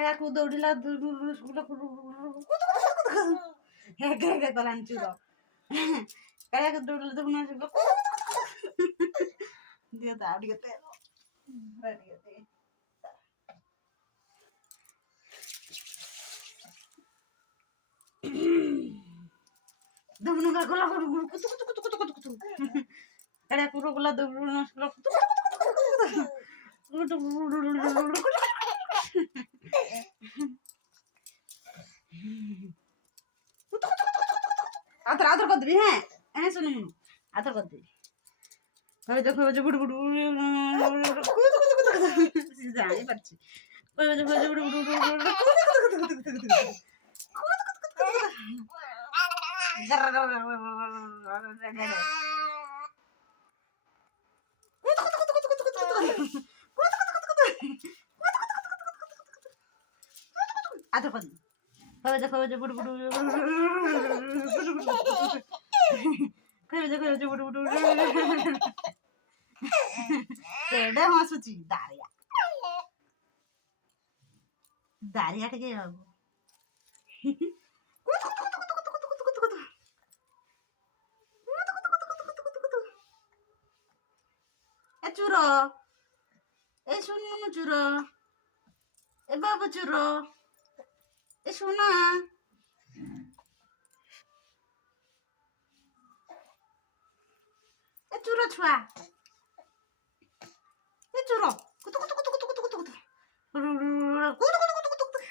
ଖେଳାକୁ ଦୌଡ଼ିଲା ହେଗେ କଲାଣି ଚୁର ଖେଳାକୁ ଦୌଡ଼ିଲା ଦେଖୁନ ଦିଅ ତ ଆଉ ଟିକେ ତେଲ ଦେଖୁନ ଗଲା ଖେଳାକୁ ଗଲା ଦୌଡ଼ିଲା आदर कर देबी हैं ए सुन आदर कर देबी હવે देखो जो बुड़ बुड़ जानी पड़ची कोई जो बुड़ बुड़ आदर कर હવે देखो जो बुड़ बुड़ હવે जो बुड़ बुड़ केडे हसुची दारिया दारिया टिके बाबू ए चुरो ए सुन चुरो ए बाबू चुरो ए सुना ए चुरो छुआ ए चुरो कुतु कुतु कुतु कुतु कुतु कुतु कुतु कुतु कुतु कुतु